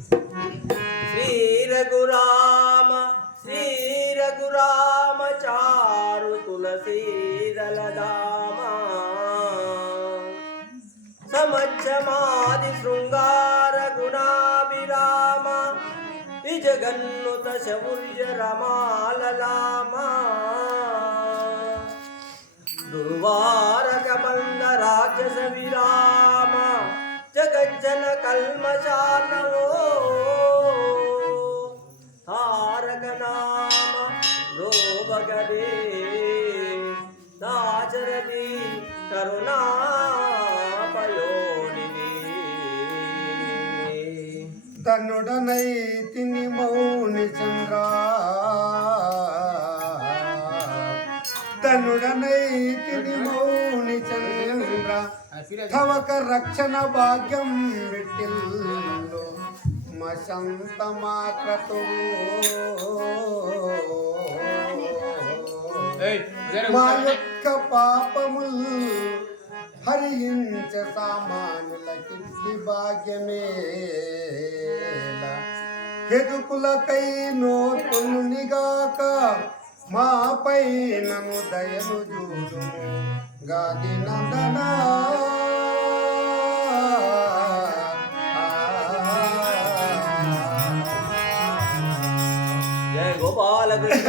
శ్రీ రఘురామ శ్రీ రఘురామ చారు తులసీ దళదామ. సమచ్చమాది శృంగార గుణాభిరామ విజగన్నుత శౌర్య రమాలలా. తన్నుడనై తిని మౌని చంద్రా. తన్నుడనై తిని మౌని చంద్ర. తవక రక్షణ భాగ్యం విట్టిల్లు మసంత మాత్రతో మా యొక్క పాపములు హరించ సామానులకి బుద్ధి భాగ్యమేల ఎదుకులకై మా పై నను దయను చూడు. గాది నందనా. జయ గోపాలకృష్ణ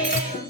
Amen.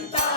ఎంత